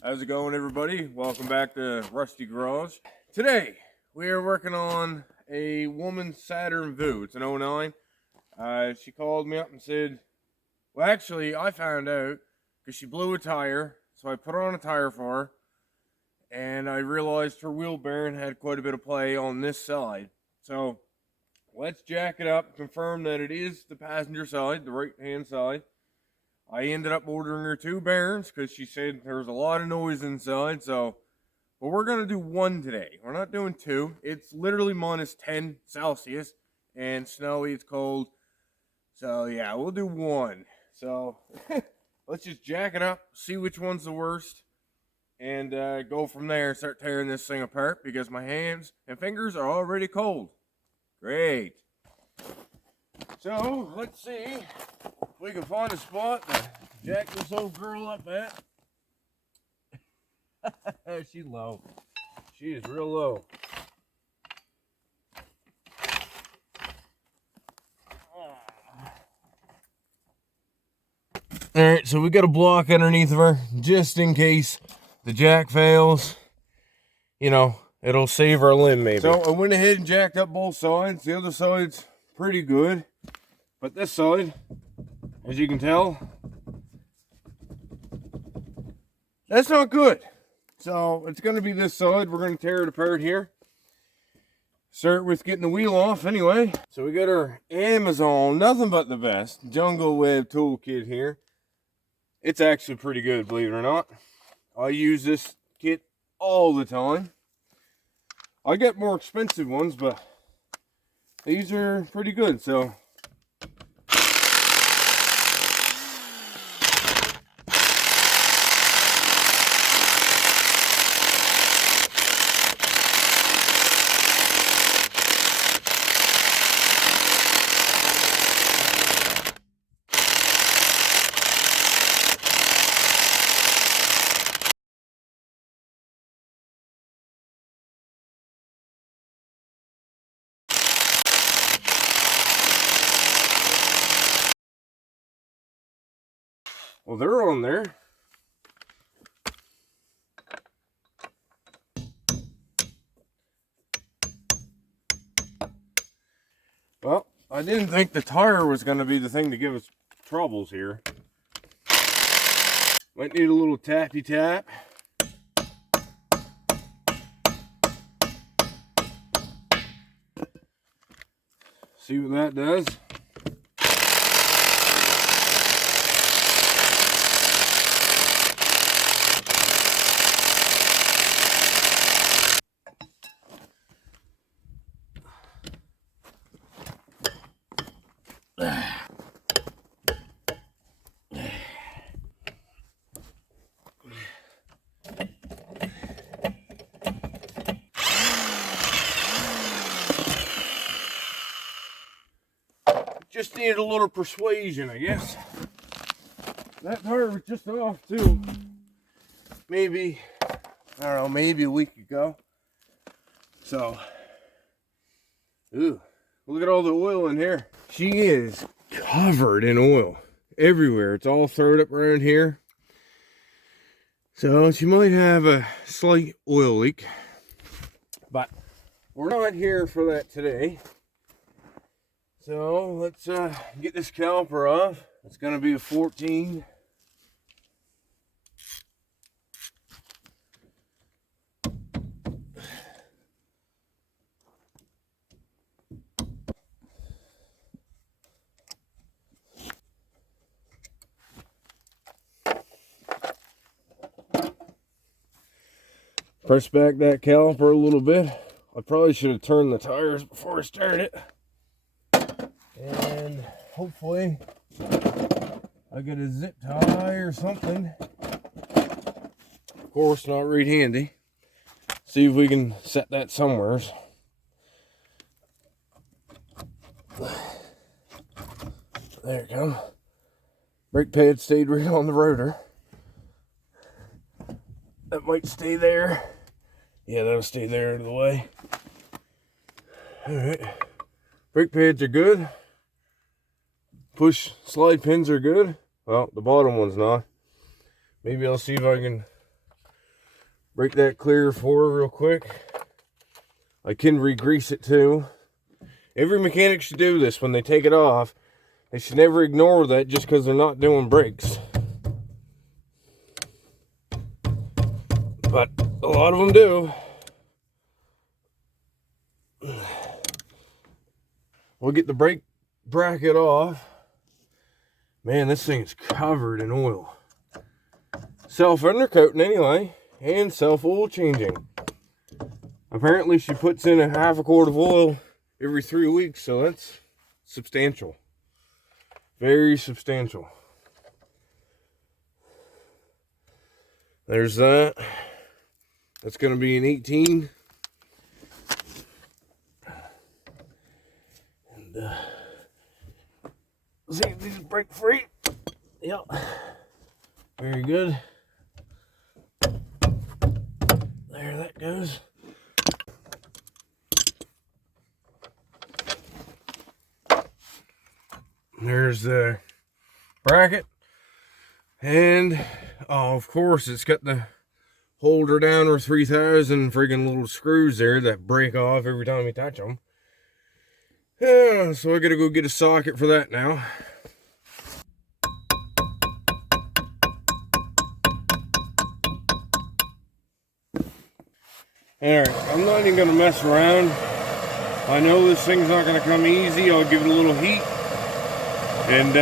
How's it going, everybody? Welcome back to Rusty Garage. Today we are working on a woman's Saturn VU. It's an '09. She called me up and said, well, actually I found out because she blew a tire, so I put on a tire for her, and I realized her wheel bearing had quite a bit of play on this side. So let's jack it up, confirm that it is the passenger side, the right hand side. I ended up ordering her 2 bearings because she said there was a lot of noise inside. But we're going to do 1 today. We're not doing 2. It's literally minus 10 Celsius and snowy. It's cold. So yeah, we'll do 1. So let's just jack it up, see which one's the worst, and go from there and start tearing this thing apart because my hands and fingers are already cold. Great. So let's see if we can find a spot to jack this old girl up at. She's low. She is real low. Alright, so we got a block underneath of her just in case the jack fails. You know, it'll save our limb maybe. So I went ahead and jacked up both sides. The other side's pretty good. But this side, as you can tell, that's not good. So it's going to be this side. We're going to tear it apart here. Start with getting the wheel off anyway. So we got our Amazon, nothing but the best, Jungle Web toolkit here. It's actually pretty good, believe it or not. I use this kit all the time. I get more expensive ones, but these are pretty good. So well, they're on there. Well, I didn't think the tire was going to be the thing to give us troubles here. Might need a little tappy tap. See what that does. Just needed a little persuasion, I guess. That tire was just off too. Maybe, I don't know, maybe a week ago. So, ooh, look at all the oil in here. She is covered in oil everywhere. It's all thrown up around here. So she might have a slight oil leak. But we're not here for that today. So let's get this caliper off. It's going to be a 14. Press back that caliper a little bit. I probably should have turned the tires before I started it. And hopefully I get a zip tie or something. Of course, not right handy. See if we can set that somewhere. There you go. Brake pad stayed right on the rotor. That might stay there. Yeah, that'll stay there out of the way. Alright. Brake pads are good. Push slide pins are good. Well, the bottom one's not. Maybe I'll see if I can break that clear for her real quick. I can re-grease it too. Every mechanic should do this when they take it off. They should never ignore that just because they're not doing brakes. But a lot of them do. We'll get the brake bracket off. Man, this thing is covered in oil. Self-undercoating anyway, and self-oil changing. Apparently she puts in a half a quart of oil every 3 weeks, so that's substantial. Very substantial. There's that. That's going to be an 18. And see if these break free. Yep. Very good. There that goes. There's the bracket. And of course it's got the holder down or 3000 friggin' little screws there that break off every time you touch them. Yeah, so I gotta go get a socket for that now. Alright, I'm not even gonna mess around. I know this thing's not gonna come easy. I'll give it a little heat. And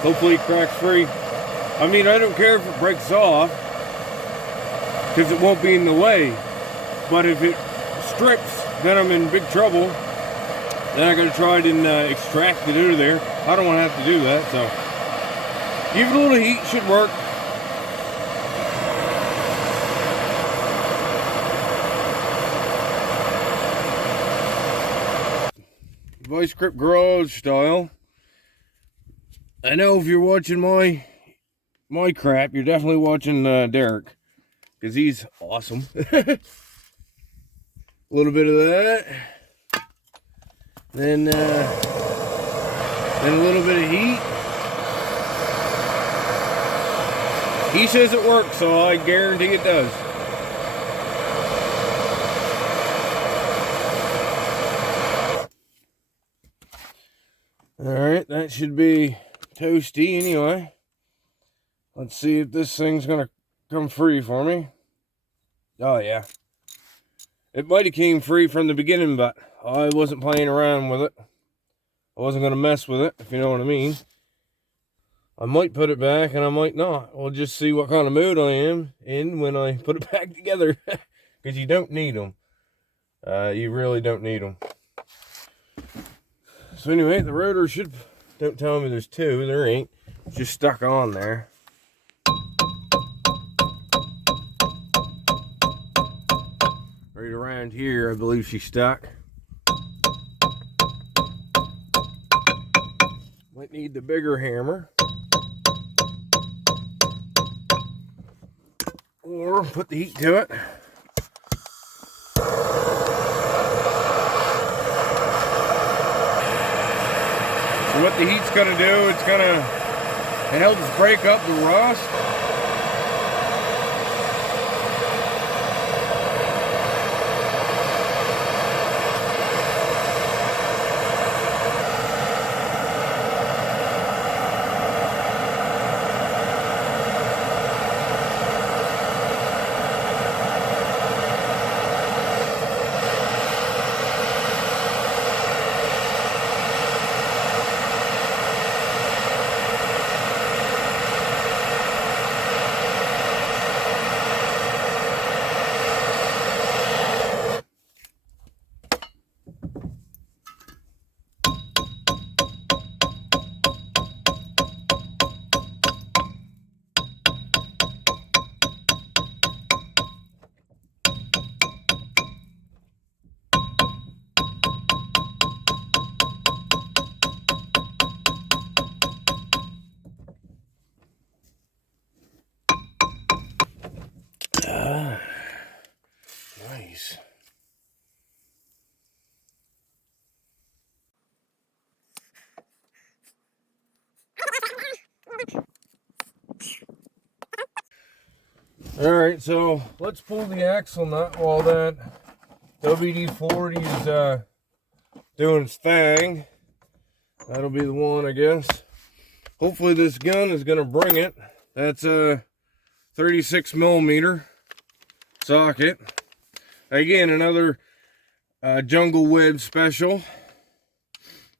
hopefully it cracks free. I mean, I don't care if it breaks off, because it won't be in the way. But if it strips, then I'm in big trouble. Then I gotta try it and extract it out of there. I don't want to have to do that, so give it a little heat, should work. Vice Grip Garage style. I know if you're watching my crap, you're definitely watching Derek, because he's awesome. A little bit of that, then a little bit of heat. He says it works, so I guarantee it does. All right, that should be toasty anyway. Let's see if this thing's gonna come free for me. Oh yeah, it might have came free from the beginning, but I wasn't playing around with it. I wasn't gonna mess with it, if you know what I mean. I might put it back and I might not. We'll just see what kind of mood I am in when I put it back together. Because you don't need them. You really don't need them. So anyway, the rotor should, don't tell me there's two, there ain't. It's just stuck on there. Right around here, I believe she's stuck. Might need the bigger hammer. Or put the heat to it. So what the heat's gonna do, it helps break up the rust. All right, so let's pull the axle nut while that WD-40 is doing its thing. That'll be the one, I guess. Hopefully this gun is gonna bring it. That's a 36 millimeter socket. Again, another jungle web special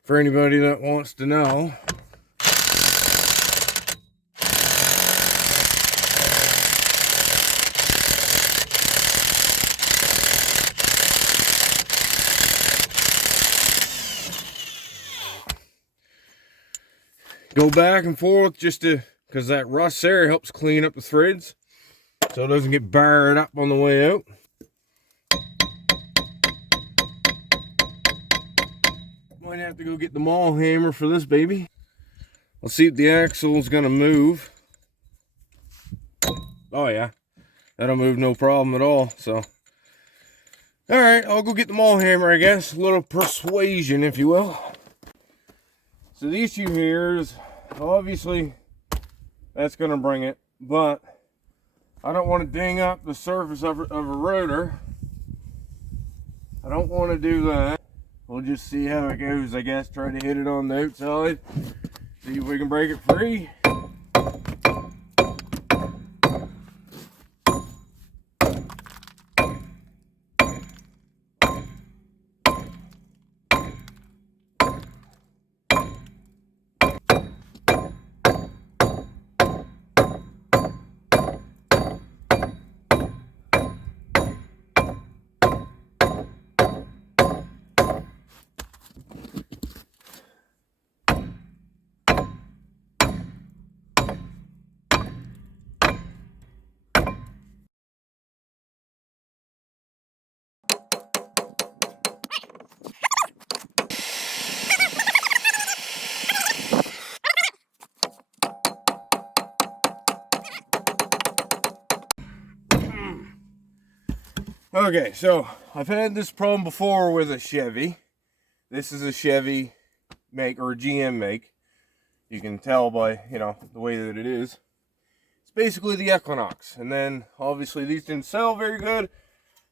for anybody that wants to know. Go back and forth just to, because that rust there helps clean up the threads so it doesn't get barred up on the way out. Might have to go get the maul hammer for this baby. Let's see if the axle is gonna move. Oh yeah, that'll move no problem at all. So, all right, I'll go get the maul hammer, I guess. A little persuasion, if you will. So these two hairs, obviously, that's gonna bring it, but I don't want to ding up the surface of a rotor. I don't want to do that. We'll just see how it goes, I guess. Try to hit it on the outside. See if we can break it free. Okay, so I've had this problem before with a Chevy. This is a Chevy make, or a GM make. You can tell by, you know, the way that it is. It's basically the Equinox. And then, obviously, these didn't sell very good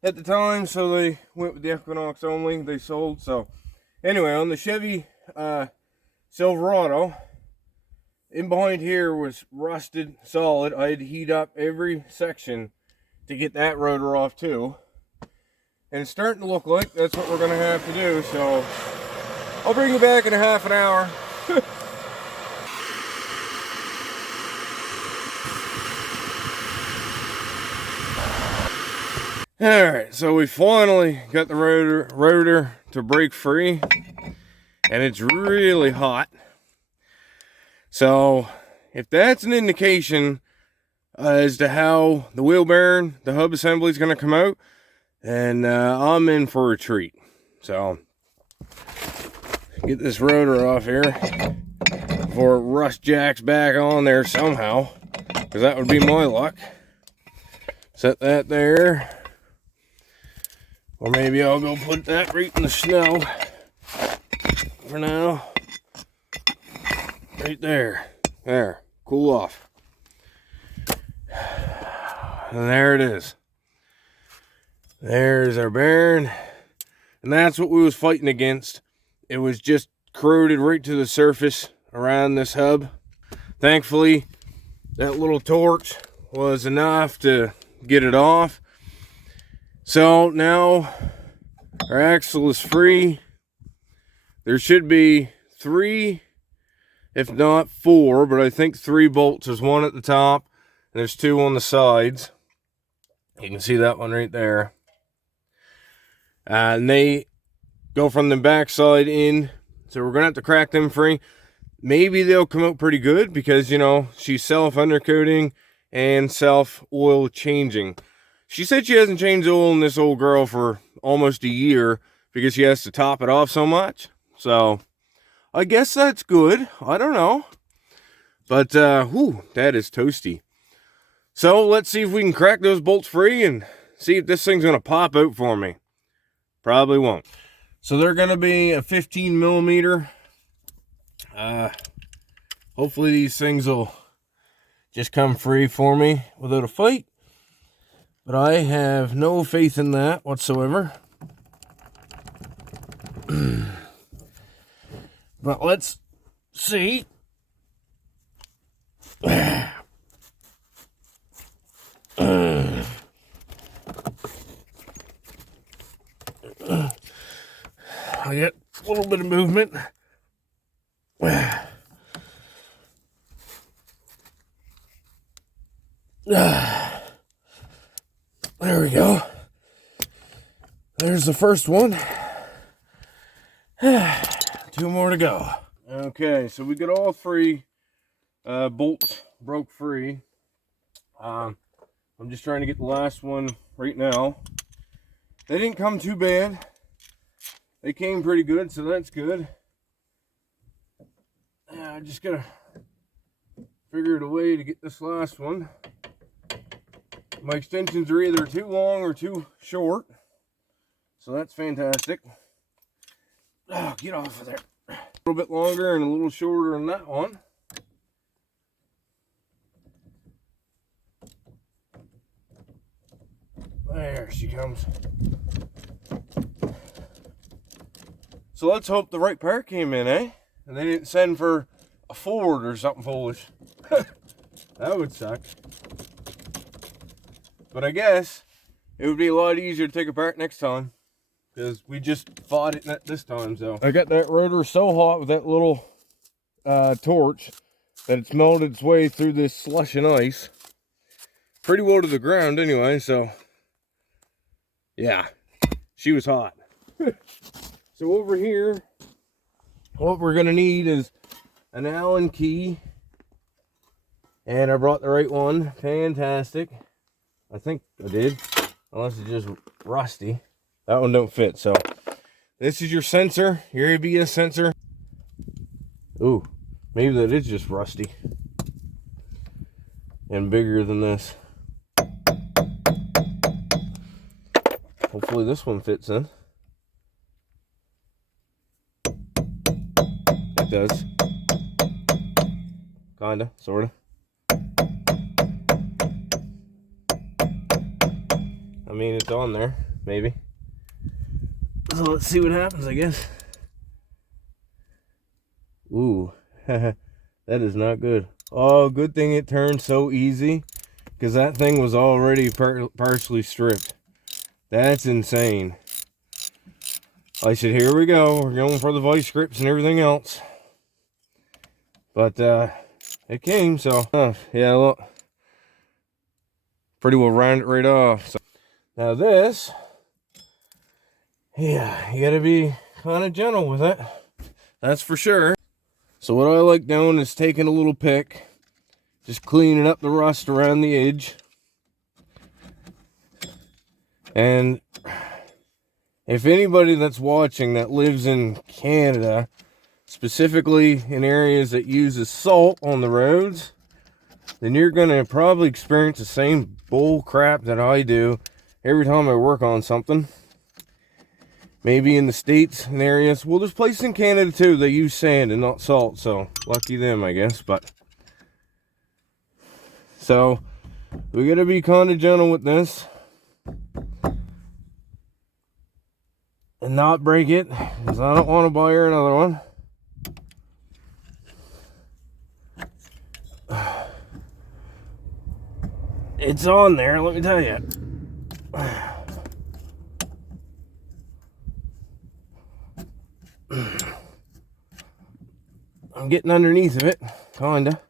at the time, so they went with the Equinox only. They sold, so. Anyway, on the Chevy Silverado, in behind here was rusted solid. I had to heat up every section to get that rotor off, too. And it's starting to look like that's what we're going to have to do, so I'll bring you back in a half an hour. Alright, so we finally got the rotor to break free, and it's really hot. So, if that's an indication as to how the wheel bearing, the hub assembly is going to come out, and I'm in for a treat. So, get this rotor off here before it rust jacks back on there somehow, because that would be my luck. Set that there, or maybe I'll go put that right in the snow for now. Right there. There. Cool off. And there it is. There's our bearing, and that's what we was fighting against. It was just corroded right to the surface around this hub. Thankfully, that little torch was enough to get it off. So now our axle is free. There should be 3, if not 4, but I think 3 bolts. There's 1 at the top, and there's 2 on the sides. You can see that one right there. And they go from the back side in, so we're gonna have to crack them free. Maybe they'll come out pretty good because, you know, she's self undercoating and self oil changing. She said she hasn't changed oil in this old girl for almost a year because she has to top it off so much. So I guess that's good. I don't know, but whew, that is toasty. So let's see if we can crack those bolts free and see if this thing's gonna pop out for me. Probably won't. So they're going to be a 15 millimeter. Hopefully these things will just come free for me without a fight. But I have no faith in that whatsoever. But let's see. I get a little bit of movement. There we go. There's the first one. 2 more to go. Okay, so we got all 3 bolts broke free. I'm just trying to get the last one right now. They didn't come too bad. They came pretty good, so that's good. I just gotta figure out a way to get this last one. My extensions are either too long or too short, so that's fantastic. Oh, get off of there. A little bit longer and a little shorter than that one. There she comes. So let's hope the right part came in, eh? And they didn't send for a Ford or something foolish. That would suck. But I guess it would be a lot easier to take apart next time, because we just fought it this time. So I got that rotor so hot with that little torch that it's melted its way through this slush and ice pretty well to the ground anyway. So yeah, she was hot. So over here, what we're gonna need is an Allen key, and I brought the right one. Fantastic. I think I did, unless it's just rusty. That one don't fit. So this is your sensor, your ABS sensor. Ooh, maybe that is just rusty and bigger than this. Hopefully this one fits in. It does. Kinda, sorta. I mean, it's on there, maybe. So let's see what happens, I guess. Ooh, that is not good. Oh, good thing it turned so easy, because that thing was already partially stripped. That's insane. I said, here we go. We're going for the vice grips and everything else. But it came, so yeah, look. Pretty well round it right off. So now this, yeah, you gotta be kind of gentle with it. That's for sure. So what I like doing is taking a little pick, just cleaning up the rust around the edge. And if anybody that's watching that lives in Canada, specifically in areas that uses salt on the roads, then you're going to probably experience the same bull crap that I do every time I work on something. Maybe in the States and areas. Well, there's places in Canada too that use sand and not salt, so lucky them, I guess. But so we got to be kind of gentle with this and not break it, because I don't want to buy her another one. It's on there, let me tell you. I'm getting underneath of it, kinda.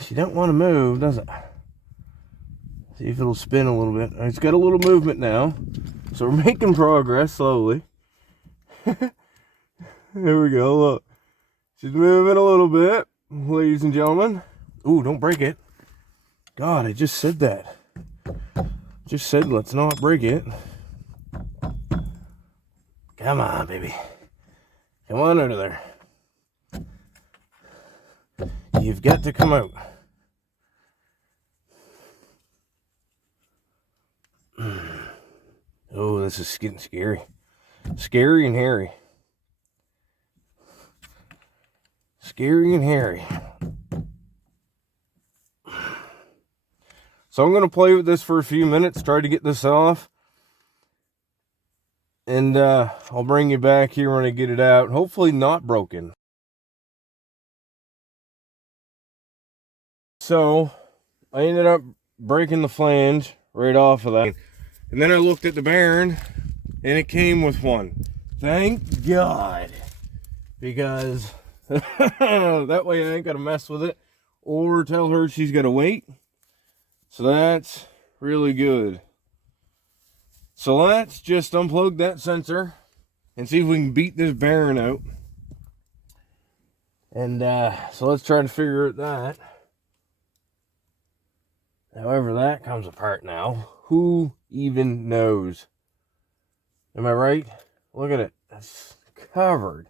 She don't want to move, does it? See if it'll spin a little bit. It's got a little movement now, so we're making progress slowly. There we go, look. She's moving a little bit, ladies and gentlemen. Ooh, don't break it. God, I just said that. Just said let's not break it. Come on, baby. Come on out of there. You've got to come out. Oh, this is getting scary. Scary and hairy. Scary and hairy. So I'm going to play with this for a few minutes, try to get this off. And I'll bring you back here when I get it out. Hopefully not broken. So I ended up breaking the flange right off of that. And then I looked at the bearing and it came with one. Thank God. Because that way I ain't got to mess with it or tell her she's got to wait. So that's really good. So let's just unplug that sensor and see if we can beat this bearing out. And so let's try to figure out that. However that comes apart now, who even knows? Am I right? Look at it. It's covered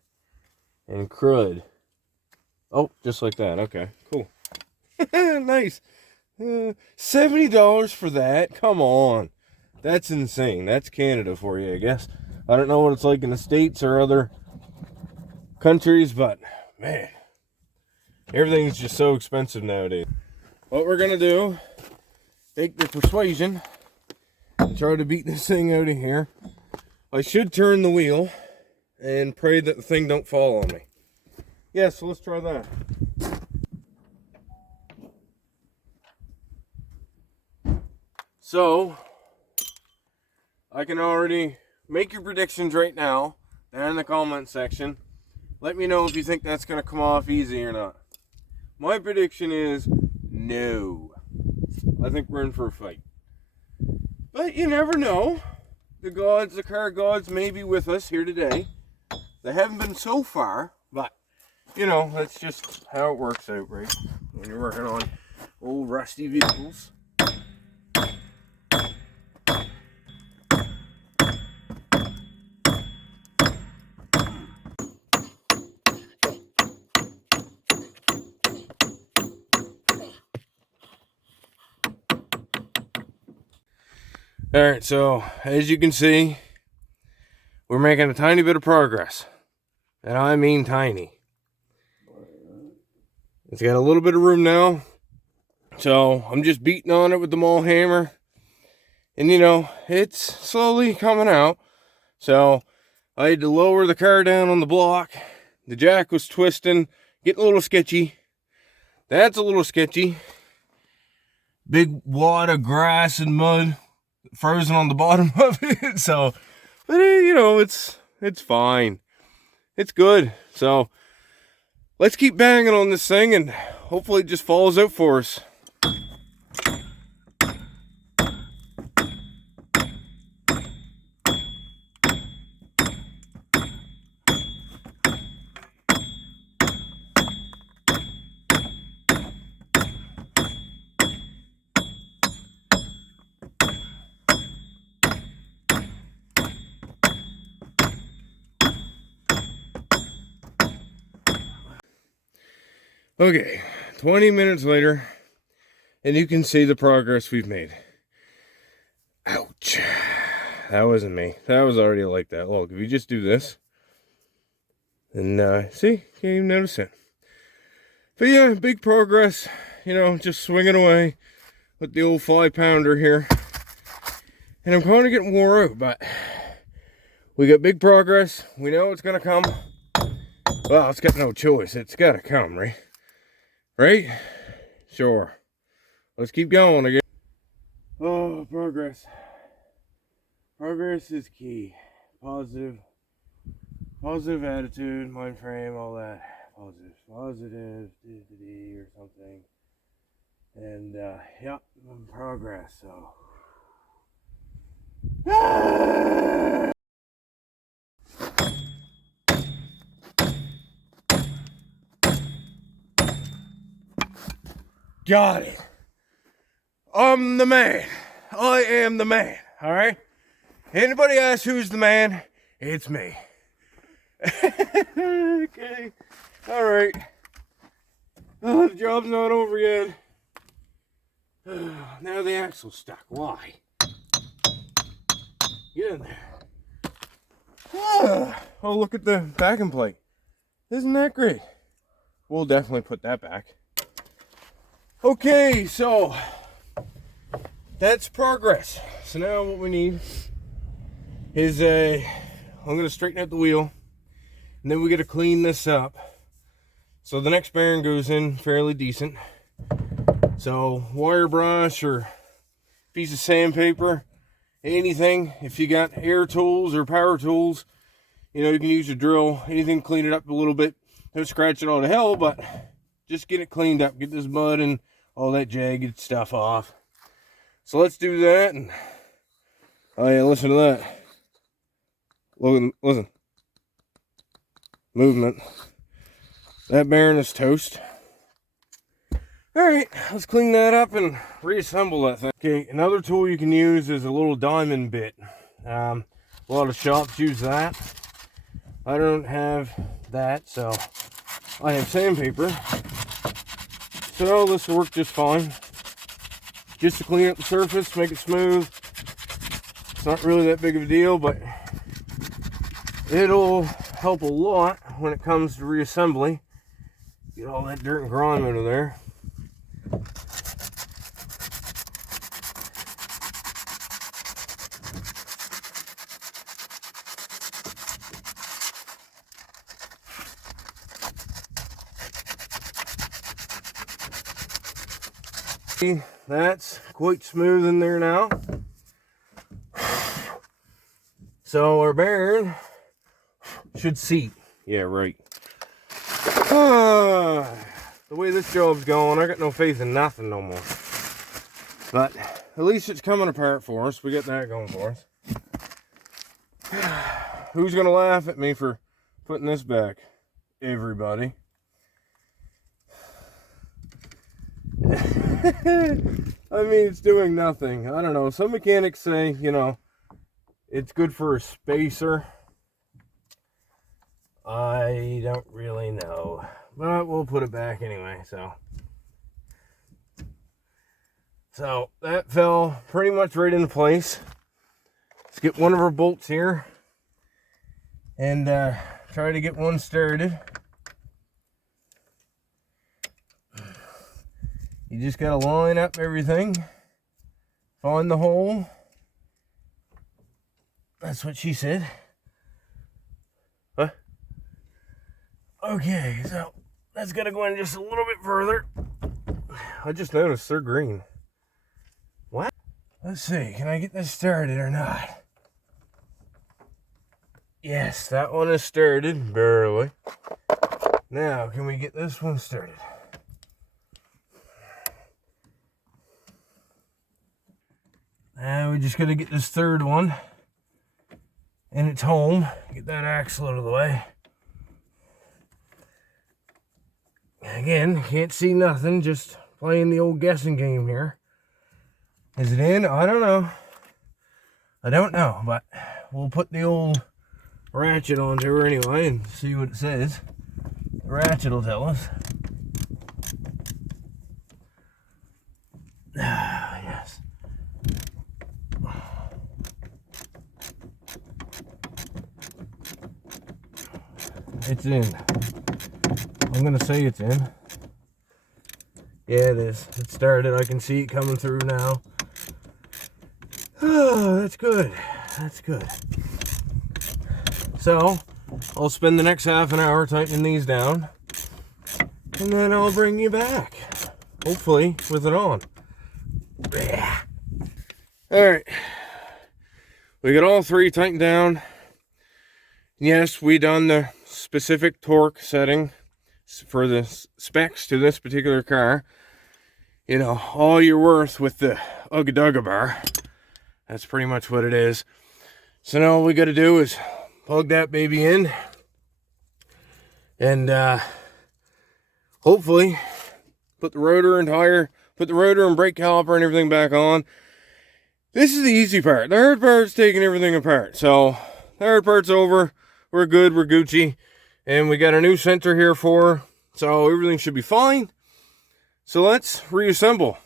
in crud. Oh, just like that. Okay, cool. Nice. $70 for that? Come on. That's insane. That's Canada for you, I guess. I don't know what it's like in the States or other countries, but man, everything's just so expensive nowadays. What we're gonna do, take the persuasion and try to beat this thing out of here. I should turn the wheel and pray that the thing don't fall on me. Yeah, so let's try that. So I can already make your predictions right now down in the comment section. Let me know if you think that's going to come off easy or not. My prediction is no. I think we're in for a fight. But you never know. The gods, the car gods may be with us here today. They haven't been so far, but you know, that's just how it works out, right? When you're working on old rusty vehicles. Alright, so as you can see, we're making a tiny bit of progress. And I mean tiny. It's got a little bit of room now. So I'm just beating on it with the maul hammer. And you know, it's slowly coming out. So I had to lower the car down on the block. The jack was twisting, getting a little sketchy. That's a little sketchy. Big wad of grass and mud frozen on the bottom of it. So, but you know, it's fine. It's good. So let's keep banging on this thing and hopefully it just falls out for us. Okay, 20 minutes later, and you can see the progress we've made. Ouch. That wasn't me. That was already like that. Look, if you just do this, and see, can't even notice it. But yeah, big progress. You know, just swinging away with the old 5-pounder here. And I'm kind of getting wore out, but we got big progress. We know it's going to come. Well, it's got no choice. It's got to come, right? Right? Sure. Let's keep going again. Oh, progress. Progress is key. Positive attitude, mind frame, all that. Positive, or something. And, yeah, progress, so. Got it. I'm the man. I am the man. All right. Anybody asks who's the man? It's me. Okay. All right. Oh, the job's not over yet. Now the axle's stuck. Why? Get in there. Oh, look at the backing plate. Isn't that great? We'll definitely put that back. Okay, so that's progress. So now what we need is I'm going to straighten out the wheel, and then we got to clean this up. So the next bearing goes in fairly decent. So wire brush or piece of sandpaper, anything. If you got air tools or power tools, you know, you can use a drill, anything to clean it up a little bit. Don't scratch it all to hell, but just get it cleaned up. Get this mud and all that jagged stuff off. So let's do that. And oh yeah, listen to that. Listen. Movement. That bearing is toast. Alright, let's clean that up and reassemble that thing. Okay, another tool you can use is a little diamond bit. A lot of shops use that. I don't have that, so I have sandpaper. So this will work just fine. Just to clean up the surface, make it smooth. It's not really that big of a deal, but it'll help a lot when it comes to reassembly. Get all that dirt and grime out of there. That's quite smooth in there now. So our bearing should seat. Yeah, right. The way this job's going, I got no faith in nothing no more. But at least it's coming apart for us. We got that going for us. Who's gonna laugh at me for putting this back? Everybody. I mean, it's doing nothing. I don't know. Some mechanics say, you know, it's good for a spacer. I don't really know. But we'll put it back anyway, So that fell pretty much right into place. Let's get one of our bolts here and try to get one started. You just gotta line up everything, find the hole. That's what she said. Huh? Okay, so that's gotta go in just a little bit further. I just noticed they're green. What? Let's see, can I get this started or not? Yes, that one is started, barely. Now, can we get this one started? Now we just gotta get this third one and it's home. Get that axle out of the way. Again, can't see nothing, just playing the old guessing game here. Is it in? I don't know. I don't know, but we'll put the old ratchet onto her anyway and see what it says. The ratchet will tell us. Ah, yes. It's in. I'm gonna say it's in. Yeah, it is. It started. I can see it coming through now. Oh, that's good. That's good. So, I'll spend the next half an hour tightening these down. And then I'll bring you back. Hopefully, with it on. Alright. We got all three tightened down. Yes, we done the specific torque setting for the specs to this particular car. You know, all you're worth with the Ugga Dugga bar. That's pretty much what it is. So now all we got to do is plug that baby in. And hopefully put the rotor and tire, put the rotor and brake caliper and everything back on. This is the easy part. The hard part's taking everything apart. So the hard part's over. We're good, we're Gucci. And we got a new center here for her. So everything should be fine. So let's reassemble.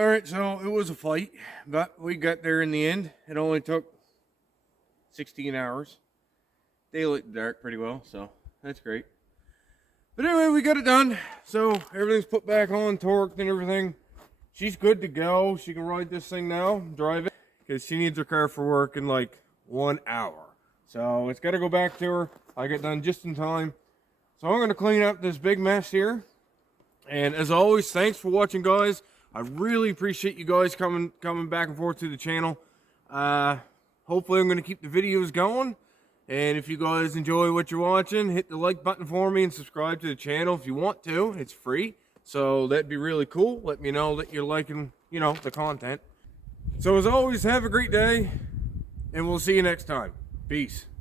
All right, so it was a fight, but we got there in the end. It only took 16 hours. Daylight to dark pretty well, so that's great. But anyway, we got it done. So everything's put back on, torqued and everything. She's good to go. She can ride this thing now, drive it, because she needs her car for work in like 1 hour. So it's got to go back to her. I get done just in time. So I'm going to clean up this big mess here. And as always, thanks for watching, guys. I really appreciate you guys coming back and forth to the channel. Hopefully I'm going to keep the videos going. And if you guys enjoy what you're watching, hit the like button for me and subscribe to the channel if you want to. It's free. So that'd be really cool. Let me know that you're liking, the content. So as always, have a great day. And we'll see you next time. Peace.